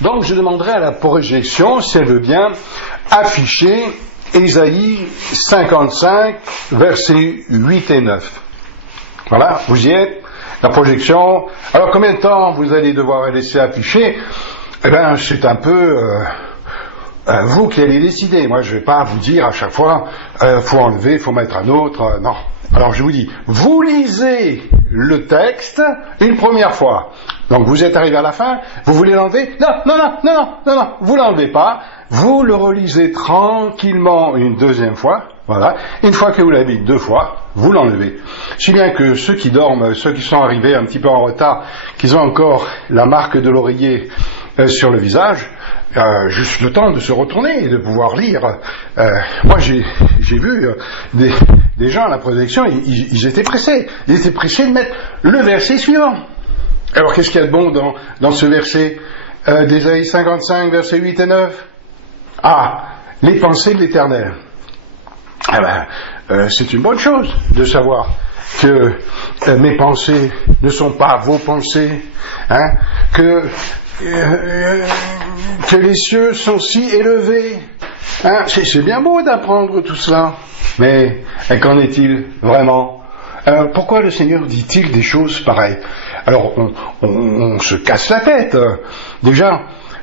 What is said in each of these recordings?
Donc je demanderai à la projection, si elle veut bien, afficher Ésaïe 55, versets 8 et 9. Voilà, vous y êtes, la projection. Alors combien de temps vous allez devoir laisser afficher? Eh bien, c'est un peu vous qui allez décider. Moi, je ne vais pas vous dire à chaque fois, faut enlever, faut mettre un autre, non. Alors je vous dis, vous lisez le texte une première fois. Donc vous êtes arrivé à la fin, vous voulez l'enlever? Non, vous l'enlevez pas. Vous le relisez tranquillement une deuxième fois. Voilà. Une fois que vous l'avez dit 2 fois, vous l'enlevez. Si bien que ceux qui dorment, ceux qui sont arrivés un petit peu en retard, qu'ils ont encore la marque de l'oreiller sur le visage, juste le temps de se retourner et de pouvoir lire. Moi, j'ai vu des gens à la projection, ils étaient pressés. Ils étaient pressés de mettre le verset suivant. Alors, qu'est-ce qu'il y a de bon dans ce verset d'Ésaïe 55, versets 8 et 9? Ah, les pensées de l'Éternel. Ah ben, c'est une bonne chose de savoir que mes pensées ne sont pas vos pensées, hein, que les cieux sont si élevés. Hein, c'est bien beau d'apprendre tout cela, mais qu'en est-il vraiment? Pourquoi le Seigneur dit-il des choses pareilles? Alors, on se casse la tête, déjà,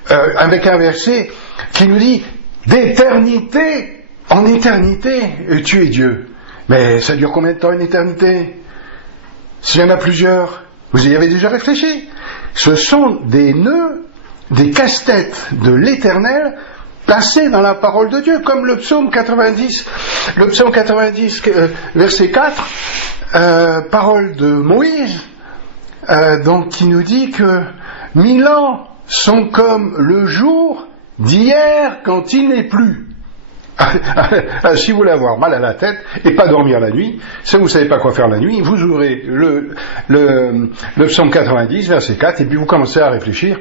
avec un verset qui nous dit « d'éternité en éternité, tu es Dieu ». Mais ça dure combien de temps une éternité? S'il y en a plusieurs, vous y avez déjà réfléchi? Ce sont des nœuds, des casse-têtes de l'Éternel placés dans la parole de Dieu, comme le psaume 90, verset 4, parole de Moïse, donc qui nous dit que 1000 ans sont comme le jour d'hier quand il n'est plus. Si vous voulez avoir mal à la tête et pas dormir la nuit, si vous ne savez pas quoi faire la nuit, vous ouvrez le psaume 90, verset 4, et puis vous commencez à réfléchir,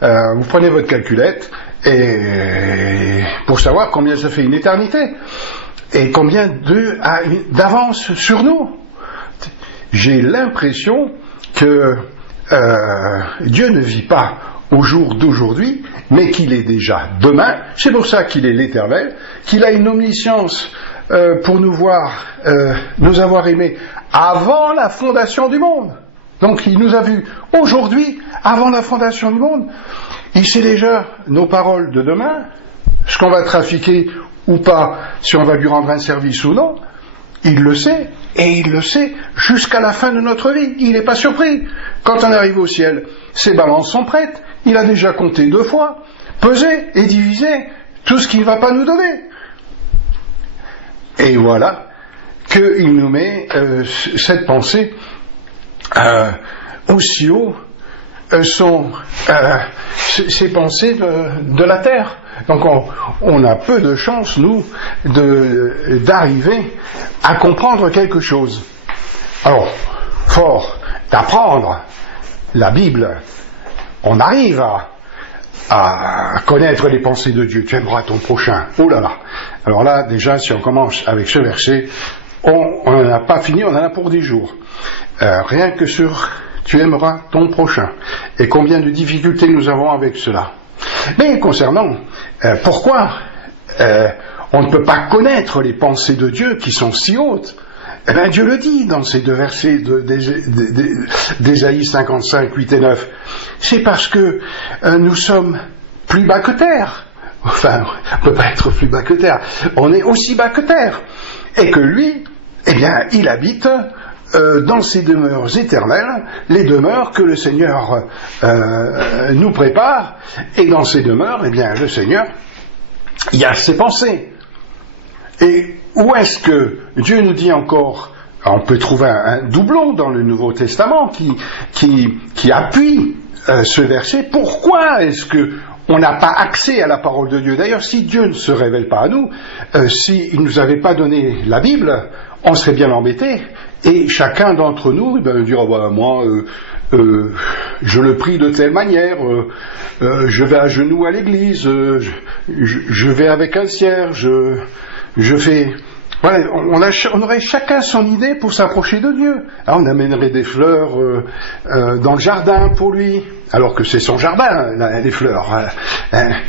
vous prenez votre calculette, et pour savoir combien ça fait une éternité, et combien d'avance sur nous. J'ai l'impression que Dieu ne vit pas au jour d'aujourd'hui, mais qu'il est déjà demain. C'est pour ça qu'il est l'Éternel, qu'il a une omniscience pour nous avoir aimés avant la fondation du monde. Donc il nous a vus aujourd'hui, avant la fondation du monde. Il sait déjà nos paroles de demain, ce qu'on va trafiquer ou pas, si on va lui rendre un service ou non. Il le sait, et il le sait jusqu'à la fin de notre vie. Il n'est pas surpris. Quand on arrive au ciel, ses balances sont prêtes. Il a déjà compté 2 fois, pesé et divisé tout ce qu'il ne va pas nous donner. Et voilà qu'il nous met cette pensée aussi haut sont ces pensées de la terre. Donc on a peu de chance, nous, d'arriver à comprendre quelque chose. Alors, fort d'apprendre la Bible, on arrive à connaître les pensées de Dieu. Tu aimeras ton prochain. Oh là là. Alors là, déjà, si on commence avec ce verset, on n'en a pas fini, on en a pour 10 jours. Rien que sur tu aimeras ton prochain. Et combien de difficultés nous avons avec cela. Mais concernant pourquoi on ne peut pas connaître les pensées de Dieu qui sont si hautes, eh bien Dieu le dit dans ces 2 versets d'Ésaïe 55, 8 et 9. C'est parce que nous sommes plus bas que terre. Enfin, on ne peut pas être plus bas que terre. On est aussi bas que terre. Et que lui, eh bien, il habite dans ces demeures éternelles, les demeures que le Seigneur nous prépare. Et dans ces demeures, eh bien, le Seigneur, il y a ses pensées. Et où est-ce que Dieu nous dit encore, on peut trouver un doublon dans le Nouveau Testament qui appuie ce verset. Pourquoi est-ce que on n'a pas accès à la parole de Dieu? D'ailleurs, si Dieu ne se révèle pas à nous, s'il ne nous avait pas donné la Bible, on serait bien embêté. Et chacun d'entre nous dira, moi, je le prie de telle manière, je vais à genoux à l'église, je vais avec un cierge, je fais Voilà, on aurait chacun son idée pour s'approcher de Dieu. Alors, on amènerait des fleurs dans le jardin pour lui, alors que c'est son jardin, les fleurs.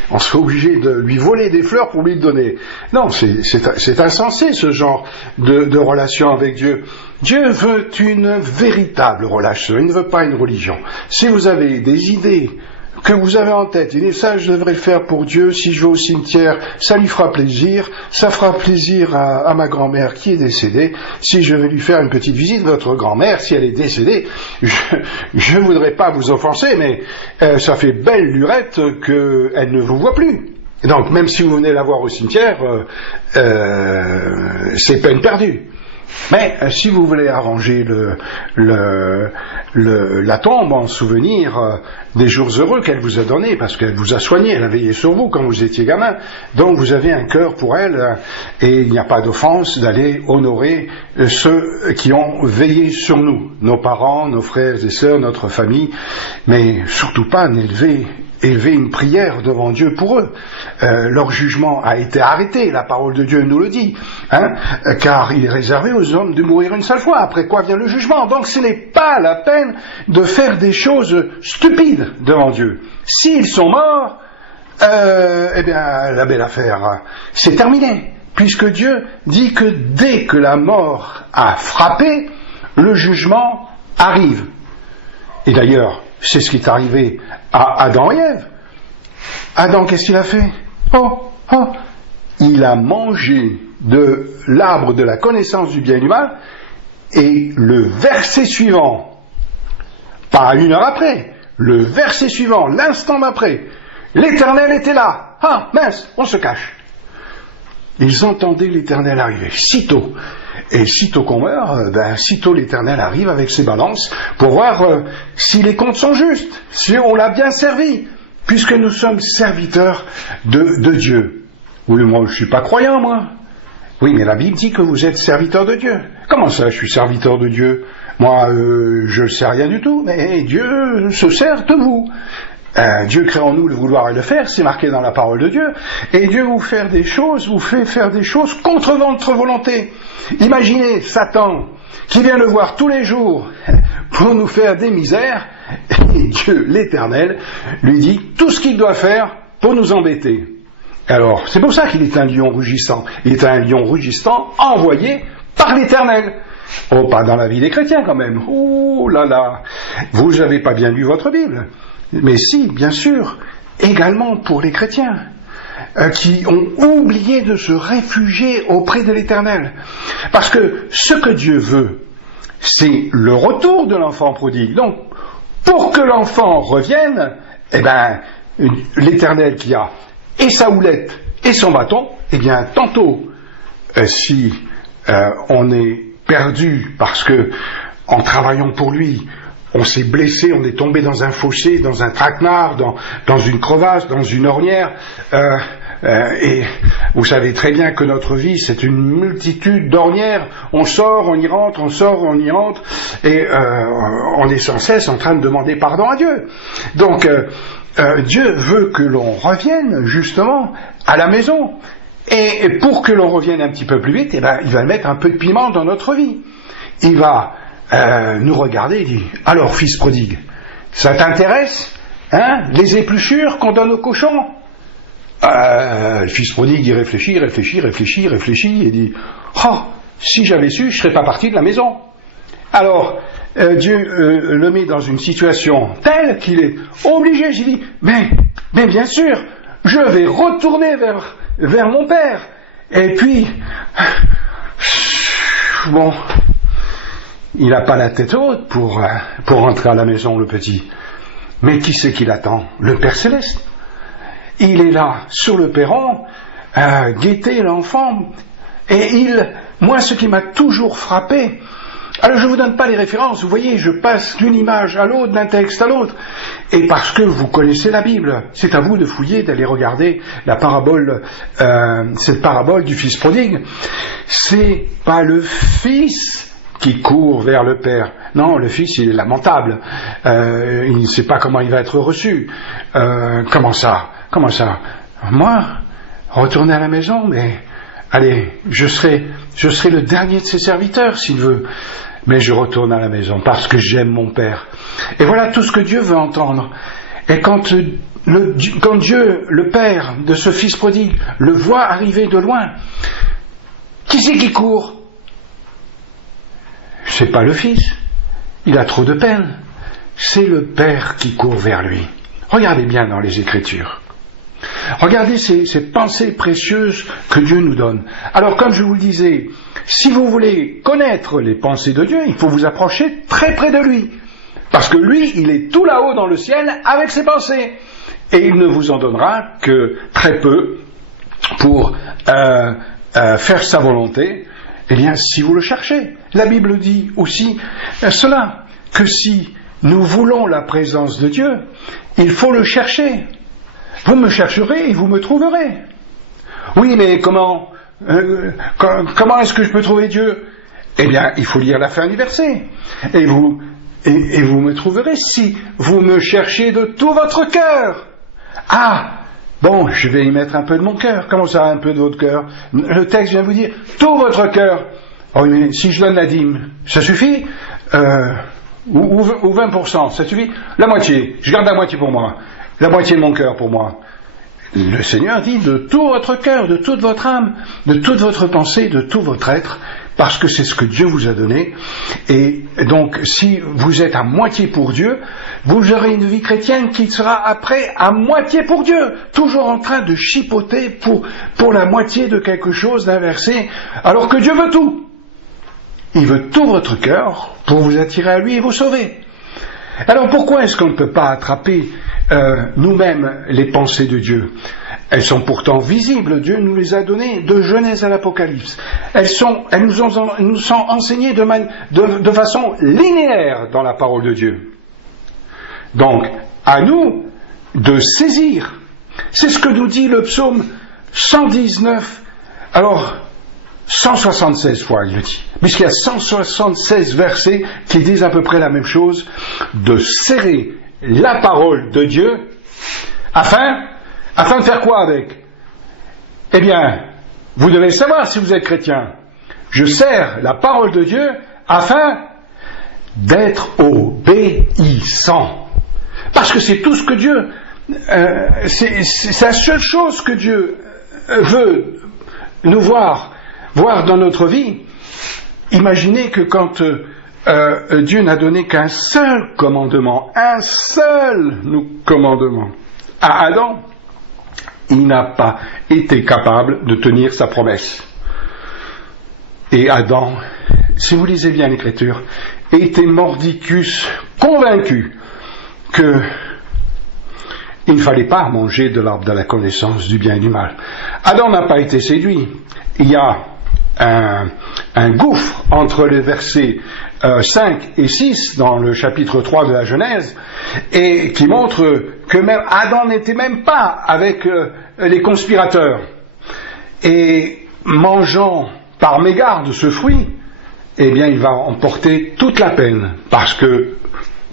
On serait obligé de lui voler des fleurs pour lui le donner. Non, c'est insensé ce genre de relation avec Dieu. Dieu veut une véritable relation, il ne veut pas une religion. Si vous avez des idées que vous avez en tête, il dit ça je devrais le faire pour Dieu, si je vais au cimetière, ça lui fera plaisir, ça fera plaisir à ma grand-mère qui est décédée, si je vais lui faire une petite visite, votre grand-mère, si elle est décédée, je ne voudrais pas vous offenser, mais ça fait belle lurette qu'elle ne vous voit plus. Donc même si vous venez la voir au cimetière, c'est peine perdue. Mais si vous voulez arranger la tombe en souvenir des jours heureux qu'elle vous a donnés, parce qu'elle vous a soigné, elle a veillé sur vous quand vous étiez gamin, donc vous avez un cœur pour elle, et il n'y a pas d'offense d'aller honorer ceux qui ont veillé sur nous, nos parents, nos frères et sœurs, notre famille, mais surtout pas élever une prière devant Dieu pour eux. Leur jugement a été arrêté, la parole de Dieu nous le dit, car il est réservé aux hommes de mourir une seule fois, après quoi vient le jugement. Donc ce n'est pas la peine de faire des choses stupides devant Dieu. S'ils sont morts, eh bien la belle affaire, c'est terminé, puisque Dieu dit que dès que la mort a frappé, le jugement arrive. Et d'ailleurs, c'est ce qui est arrivé à Adam et Ève. Adam, qu'est-ce qu'il a fait? Il a mangé de l'arbre de la connaissance du bien et du mal, et le verset suivant, pas une heure après, le verset suivant, l'instant d'après, l'Éternel était là. Ah, mince, on se cache. Ils entendaient l'Éternel arriver, sitôt. Et sitôt qu'on meurt, sitôt l'Éternel arrive avec ses balances pour voir si les comptes sont justes, si on l'a bien servi, puisque nous sommes serviteurs de Dieu. Oui, moi je suis pas croyant, moi. Oui, mais la Bible dit que vous êtes serviteur de Dieu. Comment ça, je suis serviteur de Dieu? Moi, je ne sais rien du tout, mais Dieu se sert de vous. Dieu crée en nous le vouloir et le faire, c'est marqué dans la parole de Dieu, et Dieu vous fait faire des choses contre votre volonté. Imaginez Satan qui vient le voir tous les jours pour nous faire des misères, et Dieu, l'Éternel, lui dit tout ce qu'il doit faire pour nous embêter. Alors, c'est pour ça qu'il est un lion rugissant. Il est un lion rugissant envoyé par l'Éternel. Oh, pas dans la vie des chrétiens quand même. Oh là là, vous n'avez pas bien lu votre Bible. Mais si, bien sûr, également pour les chrétiens qui ont oublié de se réfugier auprès de l'Éternel. Parce que ce que Dieu veut, c'est le retour de l'enfant prodigue. Donc, pour que l'enfant revienne, l'Éternel qui a et sa houlette et son bâton, tantôt, si on est perdu parce que, en travaillant pour lui, on s'est blessé, on est tombé dans un fossé, dans un traquenard, dans une crevasse, dans une ornière, et vous savez très bien que notre vie, c'est une multitude d'ornières, on sort, on y rentre, on sort, on y rentre, et on est sans cesse en train de demander pardon à Dieu. Donc, Dieu veut que l'on revienne, justement, à la maison, et pour que l'on revienne un petit peu plus vite, il va mettre un peu de piment dans notre vie. Il va nous regarder et dit « Alors, fils prodigue, ça t'intéresse, les épluchures qu'on donne aux cochons ?» Le fils prodigue, il réfléchit, et dit « Oh, si j'avais su, je ne serais pas parti de la maison. » Alors, Dieu le met dans une situation telle qu'il est obligé, j'ai dit « Mais bien sûr, je vais retourner vers mon père. » Et puis, bon... Il n'a pas la tête haute pour rentrer à la maison, le petit. Mais qui c'est qui l'attend? Le Père Céleste. Il est là, sur le perron, guetter l'enfant. Et moi, ce qui m'a toujours frappé, alors je ne vous donne pas les références, vous voyez, je passe d'une image à l'autre, d'un texte à l'autre. Et parce que vous connaissez la Bible, c'est à vous de fouiller, d'aller regarder la parabole, cette parabole du fils prodigue. C'est pas le fils qui court vers le Père. Non, le Fils, il est lamentable. Il ne sait pas comment il va être reçu. Comment ça? Moi, retourner à la maison, mais allez, je serai le dernier de ses serviteurs s'il veut, mais je retourne à la maison parce que j'aime mon Père. Et voilà tout ce que Dieu veut entendre. Et quand Dieu, le Père de ce fils prodigue, le voit arriver de loin, qui c'est qui court? C'est pas le fils, il a trop de peine, c'est le Père qui court vers lui. Regardez bien dans les Écritures. Regardez ces pensées précieuses que Dieu nous donne. Alors, comme je vous le disais, si vous voulez connaître les pensées de Dieu, il faut vous approcher très près de lui. Parce que lui, il est tout là-haut dans le ciel avec ses pensées. Et il ne vous en donnera que très peu pour faire sa volonté, eh bien, si vous le cherchez. La Bible dit aussi cela, que si nous voulons la présence de Dieu, il faut le chercher. Vous me chercherez et vous me trouverez. Oui, mais comment est-ce que je peux trouver Dieu? Eh bien, il faut lire la fin du verset. Et vous me trouverez si vous me cherchez de tout votre cœur. Ah, bon, je vais y mettre un peu de mon cœur. Comment ça, un peu de votre cœur? Le texte vient vous dire tout votre cœur. Oh, mais si je donne la dîme, ça suffit? Ou 20%, ça suffit? La moitié, je garde la moitié pour moi. La moitié de mon cœur pour moi. Le Seigneur dit de tout votre cœur, de toute votre âme, de toute votre pensée, de tout votre être, parce que c'est ce que Dieu vous a donné. Et donc, si vous êtes à moitié pour Dieu, vous aurez une vie chrétienne qui sera après à moitié pour Dieu, toujours en train de chipoter pour la moitié de quelque chose, d'un verset, alors que Dieu veut tout. Il veut tout votre cœur pour vous attirer à lui et vous sauver. Alors pourquoi est-ce qu'on ne peut pas attraper nous-mêmes les pensées de Dieu? Elles sont pourtant visibles, Dieu nous les a données de Genèse à l'Apocalypse. Elles nous sont enseignées de façon linéaire dans la parole de Dieu. Donc, à nous de saisir. C'est ce que nous dit le psaume 119. Alors, 176 fois il le dit, puisqu'il y a 176 versets qui disent à peu près la même chose, de serrer la parole de Dieu, afin de faire quoi avec? Eh bien, vous devez le savoir si vous êtes chrétien. Je serre la parole de Dieu afin d'être obéissant. Parce que c'est tout ce que Dieu, c'est la seule chose que Dieu veut nous voir dans notre vie. Imaginez que quand Dieu n'a donné qu'un seul commandement à Adam, il n'a pas été capable de tenir sa promesse. Et Adam, si vous lisez bien l'Écriture, était mordicus, convaincu que il ne fallait pas manger de l'arbre de la connaissance du bien et du mal. Adam n'a pas été séduit. Il y a un gouffre entre les versets 5 et 6 dans le chapitre 3 de la Genèse, et qui montre que même Adam n'était même pas avec les conspirateurs. Et mangeant par mégarde ce fruit, eh bien il va emporter toute la peine, parce que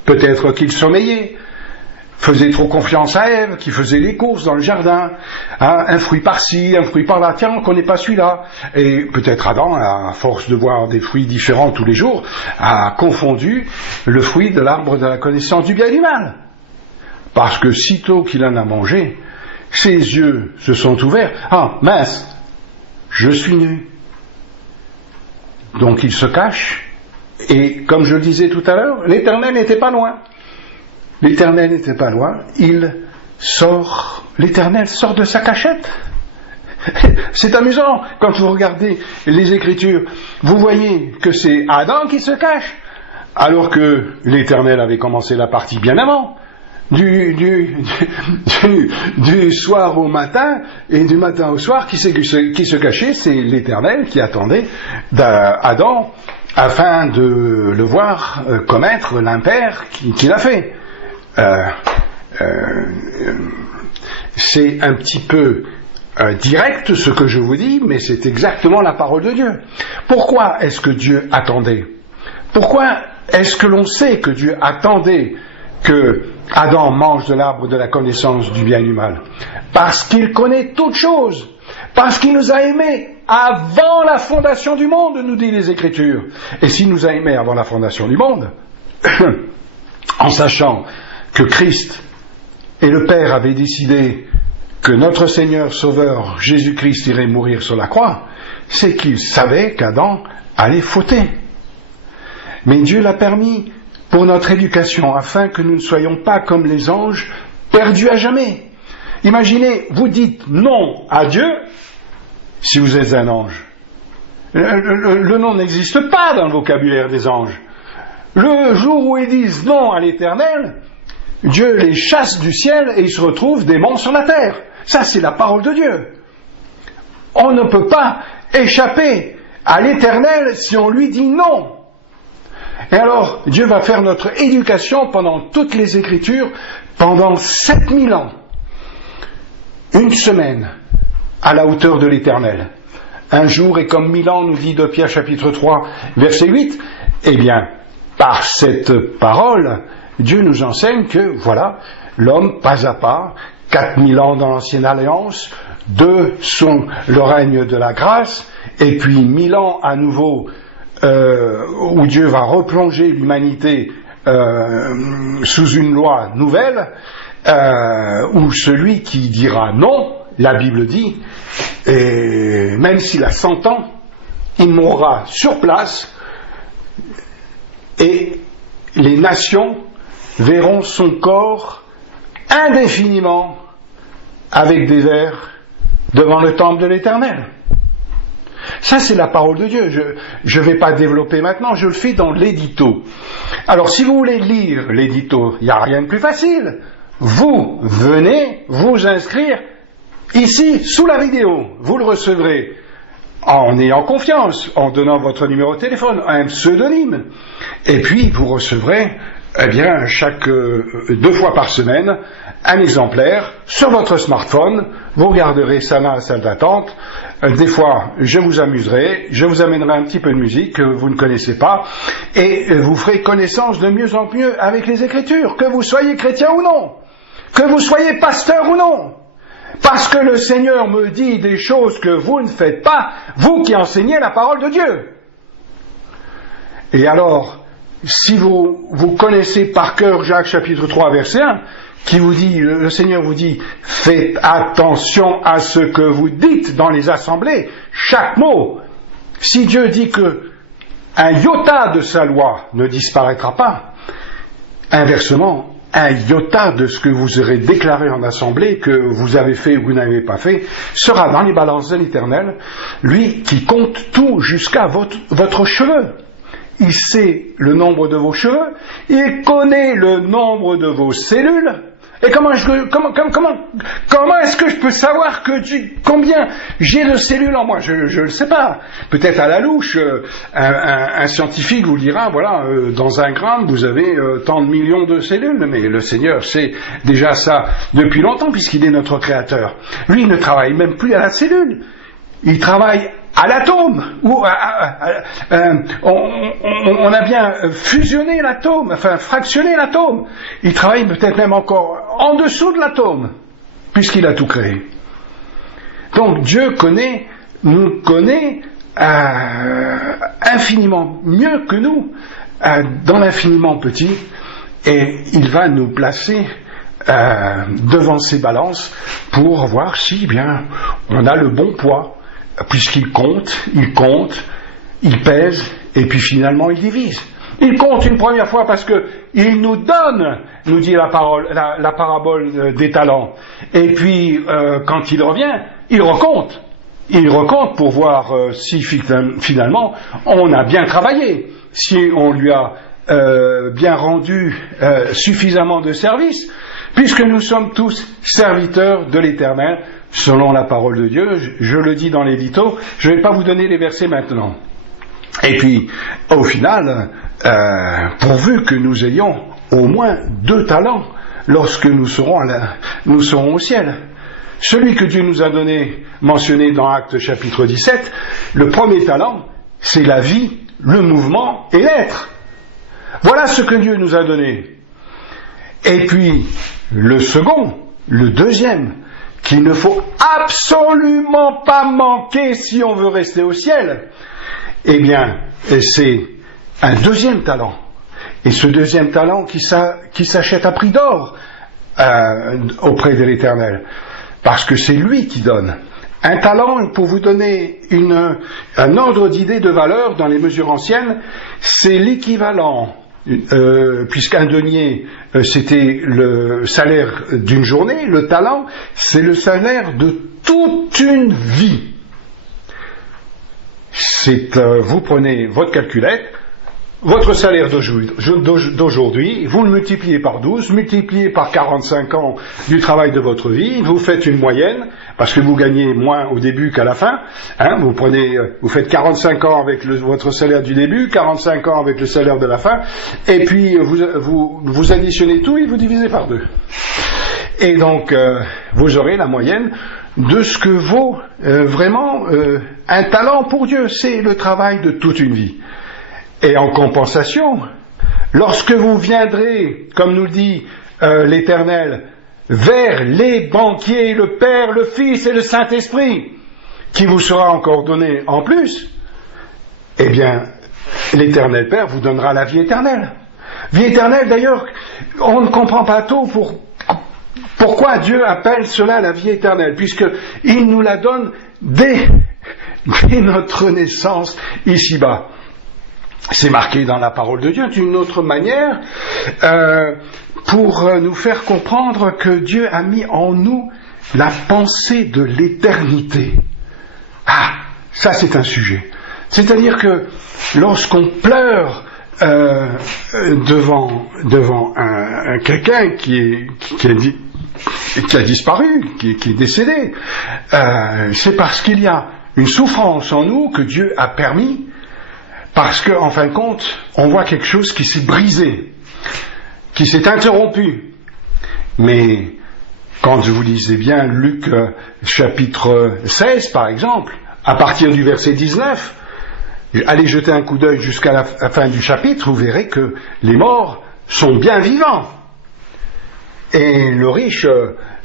peut-être qu'il sommeillait, faisait trop confiance à Ève, qui faisait les courses dans le jardin, un fruit par-ci, un fruit par-là, tiens, on ne connaît pas celui-là. Et peut-être Adam, à force de voir des fruits différents tous les jours, a confondu le fruit de l'arbre de la connaissance du bien et du mal. Parce que sitôt qu'il en a mangé, ses yeux se sont ouverts. Ah, mince, je suis nu. Donc il se cache, et comme je le disais tout à l'heure, l'Éternel n'était pas loin. L'Éternel n'était pas loin, l'Éternel sort de sa cachette. C'est amusant, quand vous regardez les Écritures, vous voyez que c'est Adam qui se cache, alors que l'Éternel avait commencé la partie bien avant. Du soir au matin, et du matin au soir, qui se cachait, c'est l'Éternel qui attendait Adam, afin de le voir commettre l'impair qu'il a fait. C'est un petit peu direct ce que je vous dis, mais c'est exactement la parole de Dieu. Pourquoi est-ce que Dieu attendait? Pourquoi est-ce que l'on sait que Dieu attendait que Adam mange de l'arbre de la connaissance du bien et du mal? Parce qu'il connaît toutes choses, parce qu'il nous a aimés avant la fondation du monde, nous dit les Écritures. Et s'il nous a aimés avant la fondation du monde, en sachant que Christ et le Père avaient décidé que notre Seigneur Sauveur Jésus-Christ irait mourir sur la croix, c'est qu'il savait qu'Adam allait fauter. Mais Dieu l'a permis pour notre éducation, afin que nous ne soyons pas comme les anges, perdus à jamais. Imaginez, vous dites non à Dieu si vous êtes un ange. Le non n'existe pas dans le vocabulaire des anges. Le jour où ils disent non à l'Éternel, Dieu les chasse du ciel et ils se retrouvent démons sur la terre. Ça, c'est la parole de Dieu. On ne peut pas échapper à l'Éternel si on lui dit non. Et alors, Dieu va faire notre éducation pendant toutes les Écritures, pendant 7000 ans. Une semaine à la hauteur de l'Éternel. Un jour est comme 1000 ans, nous dit 2 Pierre chapitre 3, verset 8. Eh bien, par cette parole, Dieu nous enseigne que, voilà, l'homme, pas à pas, 4000 ans dans l'Ancienne Alliance, 2 sont le règne de la grâce, et puis 1000 ans à nouveau, où Dieu va replonger l'humanité sous une loi nouvelle, où celui qui dira non, la Bible dit, et même s'il a 100 ans, il mourra sur place, et les nations verront son corps indéfiniment avec des vers devant le temple de l'Éternel. Ça, c'est la parole de Dieu. Je ne vais pas développer maintenant, je le fais dans l'édito. Alors, si vous voulez lire l'édito, il n'y a rien de plus facile. Vous venez vous inscrire ici, sous la vidéo. Vous le recevrez en ayant confiance, en donnant votre numéro de téléphone, un pseudonyme. Et puis, vous recevrez, eh bien, chaque 2 fois par semaine, un exemplaire sur votre smartphone. Vous regarderez ça dans la salle d'attente. Des fois, je vous amuserai, je vous amènerai un petit peu de musique que vous ne connaissez pas, et vous ferez connaissance de mieux en mieux avec les Écritures, que vous soyez chrétien ou non, que vous soyez pasteur ou non. Parce que le Seigneur me dit des choses que vous ne faites pas, vous qui enseignez la parole de Dieu. Et alors, si vous connaissez par cœur Jacques chapitre 3 verset 1, qui vous dit, le Seigneur vous dit, faites attention à ce que vous dites dans les assemblées, chaque mot. Si Dieu dit que un iota de sa loi ne disparaîtra pas, inversement, un iota de ce que vous aurez déclaré en assemblée, que vous avez fait ou vous n'avez pas fait, sera dans les balances de l'Éternel, lui qui compte tout jusqu'à votre cheveu. Il sait le nombre de vos cheveux, il connaît le nombre de vos cellules. Et comment est-ce que je peux savoir combien j'ai de cellules en moi? Je ne le sais pas. Peut-être à la louche, un scientifique vous dira, voilà, dans un gramme, vous avez tant de millions de cellules. Mais le Seigneur sait déjà ça depuis longtemps, puisqu'il est notre Créateur. Lui, il ne travaille même plus à la cellule. Il travaille à l'atome, où on a bien fusionné l'atome, enfin fractionné l'atome. Il travaille peut-être même encore en dessous de l'atome, puisqu'il a tout créé. Donc Dieu nous connaît infiniment mieux que nous, dans l'infiniment petit, et il va nous placer devant ces balances pour voir si bien on a le bon poids. Puisqu'il compte, il pèse, et puis finalement il divise. Il compte une première fois parce que il nous donne, nous dit la parabole des talents. Et puis quand il revient, il recompte. Il recompte pour voir si finalement on a bien travaillé, si on lui a bien rendu suffisamment de service, puisque nous sommes tous serviteurs de l'Éternel, selon la parole de Dieu. Je le dis dans l'édito, je ne vais pas vous donner les versets maintenant. Et puis, au final, pourvu que nous ayons au moins 2 talents lorsque nous serons au ciel. Celui que Dieu nous a donné, mentionné dans Actes chapitre 17, le premier talent, c'est la vie, le mouvement et l'être. Voilà ce que Dieu nous a donné. Et puis, le second, le deuxième, qu'il ne faut absolument pas manquer si on veut rester au ciel, eh bien, c'est un deuxième talent. Et ce deuxième talent qui s'achète à prix d'or auprès de l'Éternel. Parce que c'est lui qui donne. Un talent, pour vous donner un ordre d'idée de valeur dans les mesures anciennes, c'est l'équivalent, puisqu'un denier c'était le salaire d'une journée, le talent c'est le salaire de toute une vie. Vous prenez votre calculette, votre salaire d'aujourd'hui, vous le multipliez par 12, multipliez par 45 ans du travail de votre vie, vous faites une moyenne, parce que vous gagnez moins au début qu'à la fin, vous faites 45 ans avec votre salaire du début, 45 ans avec le salaire de la fin, et puis vous additionnez tout et vous divisez par 2. Et donc, vous aurez la moyenne de ce que vaut vraiment un talent pour Dieu, c'est le travail de toute une vie. Et en compensation, lorsque vous viendrez, comme nous le dit l'Éternel, vers les banquiers, le Père, le Fils et le Saint-Esprit, qui vous sera encore donné en plus, eh bien, l'Éternel Père vous donnera la vie éternelle. Vie éternelle, d'ailleurs, on ne comprend pas tôt pourquoi Dieu appelle cela la vie éternelle, puisqu'il nous la donne dès notre naissance ici-bas. C'est marqué dans la parole de Dieu d'une autre manière pour nous faire comprendre que Dieu a mis en nous la pensée de l'éternité. Ah, ça c'est un sujet. C'est-à-dire que lorsqu'on pleure devant quelqu'un qui a disparu, qui est décédé, c'est parce qu'il y a une souffrance en nous que Dieu a permis. Parce qu'en fin de compte, on voit quelque chose qui s'est brisé, qui s'est interrompu. Mais quand vous lisez bien Luc chapitre 16 par exemple, à partir du verset 19, allez jeter un coup d'œil jusqu'à la fin du chapitre, vous verrez que les morts sont bien vivants. Et le riche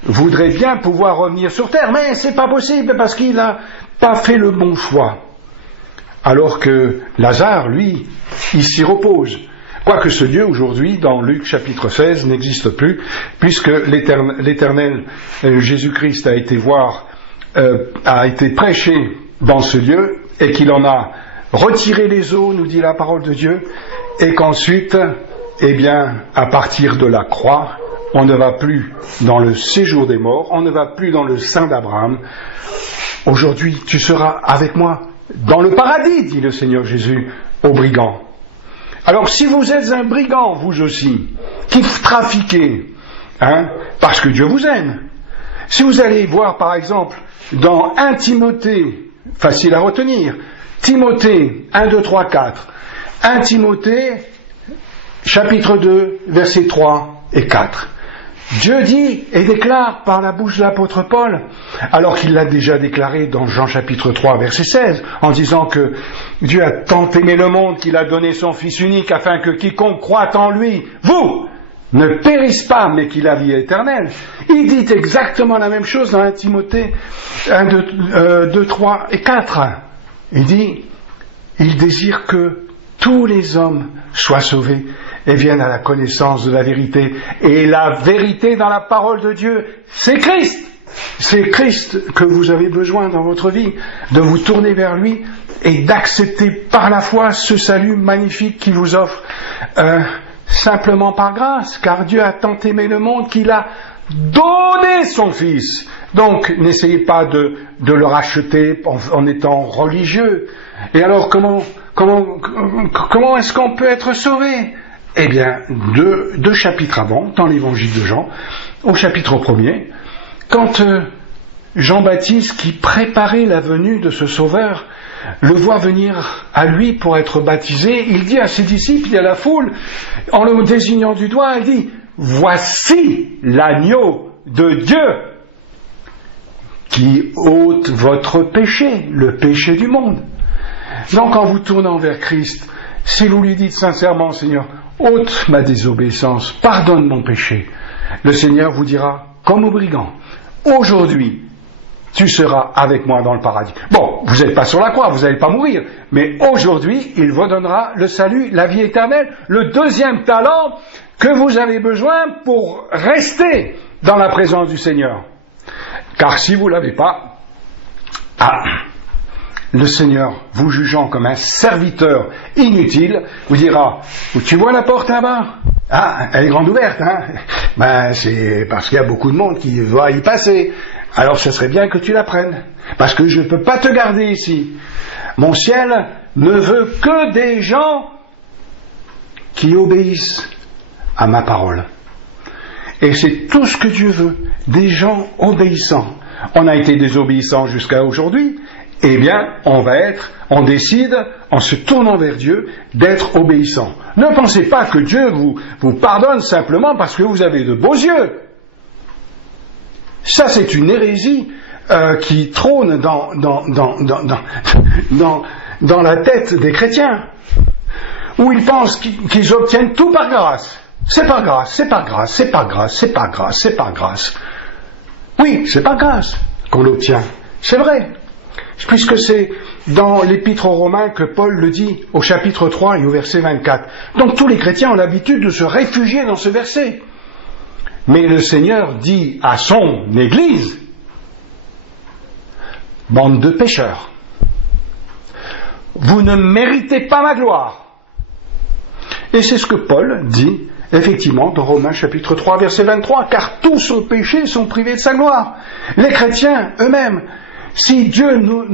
voudrait bien pouvoir revenir sur terre, mais c'est pas possible parce qu'il n'a pas fait le bon choix. Alors que Lazare, lui, il s'y repose. Quoique ce Dieu, aujourd'hui, dans Luc chapitre 16, n'existe plus, puisque l'Éternel Jésus-Christ a été prêché dans ce lieu, et qu'il en a retiré les eaux, nous dit la parole de Dieu, et qu'ensuite, eh bien, à partir de la croix, on ne va plus dans le séjour des morts, on ne va plus dans le sein d'Abraham. Aujourd'hui, tu seras avec moi dans le paradis, dit le Seigneur Jésus aux brigands. Alors si vous êtes un brigand, vous aussi, qui trafiquez, parce que Dieu vous aime, si vous allez voir par exemple dans 1 Timothée, facile à retenir, Timothée 1, 2, 3, 4, 1 Timothée chapitre 2, versets 3 et 4, Dieu dit et déclare par la bouche de l'apôtre Paul, alors qu'il l'a déjà déclaré dans Jean chapitre 3 verset 16, en disant que Dieu a tant aimé le monde qu'il a donné son Fils unique afin que quiconque croit en lui, vous, ne périsse pas mais qu'il a vie éternelle. Il dit exactement la même chose dans 1 Timothée 1, 2, 3 et 4. Il dit, il désire que tous les hommes soient sauvés et viennent à la connaissance de la vérité. Et la vérité dans la parole de Dieu, c'est Christ. C'est Christ que vous avez besoin dans votre vie, de vous tourner vers lui et d'accepter par la foi ce salut magnifique qu'il vous offre simplement par grâce, car Dieu a tant aimé le monde qu'il a donné son Fils. Donc n'essayez pas de le racheter en étant religieux. Et alors comment est-ce qu'on peut être sauvé ? Eh bien, deux chapitres avant, dans l'évangile de Jean, au chapitre 1er, quand Jean-Baptiste, qui préparait la venue de ce Sauveur, le voit venir à lui pour être baptisé, il dit à ses disciples et à la foule, en le désignant du doigt, il dit « Voici l'agneau de Dieu qui ôte votre péché, le péché du monde. » Donc en vous tournant vers Christ, si vous lui dites sincèrement « Seigneur, ôte ma désobéissance, pardonne mon péché », le Seigneur vous dira, comme au brigand, aujourd'hui, tu seras avec moi dans le paradis. Bon, vous n'êtes pas sur la croix, vous n'allez pas mourir, mais aujourd'hui, il vous donnera le salut, la vie éternelle, le deuxième talent que vous avez besoin pour rester dans la présence du Seigneur. Car si vous ne l'avez pas, le Seigneur, vous jugeant comme un serviteur inutile, vous dira, tu vois la porte là-bas ? Ah, elle est grande ouverte, hein ? Ben, c'est parce qu'il y a beaucoup de monde qui va y passer. Alors ce serait bien que tu la prennes, parce que je ne peux pas te garder ici. Mon ciel ne veut que des gens qui obéissent à ma parole. Et c'est tout ce que Dieu veut, des gens obéissants. On a été désobéissants jusqu'à aujourd'hui, eh bien, on décide, en se tournant vers Dieu, d'être obéissant. Ne pensez pas que Dieu vous pardonne simplement parce que vous avez de beaux yeux. Ça, c'est une hérésie qui trône dans la tête des chrétiens, où ils pensent qu'ils obtiennent tout par grâce. C'est par grâce, c'est par grâce, c'est par grâce, c'est par grâce, c'est par grâce. Oui, c'est par grâce qu'on l'obtient, c'est vrai. Puisque c'est dans l'Épître aux Romains que Paul le dit au chapitre 3 et au verset 24. Donc tous les chrétiens ont l'habitude de se réfugier dans ce verset. Mais le Seigneur dit à son Église, bande de pécheurs, vous ne méritez pas ma gloire. Et c'est ce que Paul dit effectivement dans Romains chapitre 3 verset 23, car tous ont péché, sont privés de sa gloire. Les chrétiens eux-mêmes, si Dieu ne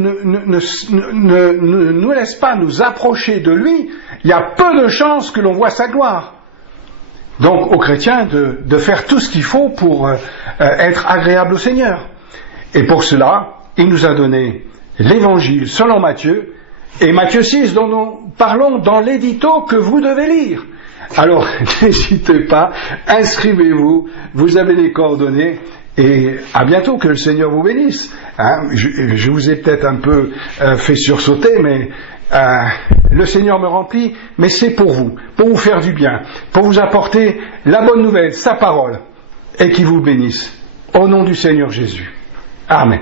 nous laisse pas nous approcher de lui, il y a peu de chances que l'on voit sa gloire. Donc aux chrétiens de faire tout ce qu'il faut pour être agréable au Seigneur. Et pour cela, il nous a donné l'évangile selon Matthieu, et Matthieu 6 dont nous parlons dans l'édito que vous devez lire. Alors n'hésitez pas, inscrivez-vous, vous avez les coordonnées, et à bientôt, que le Seigneur vous bénisse. Hein, je vous ai peut-être un peu fait sursauter, mais le Seigneur me remplit, mais c'est pour vous faire du bien, pour vous apporter la bonne nouvelle, sa parole, et qu'il vous bénisse. Au nom du Seigneur Jésus. Amen.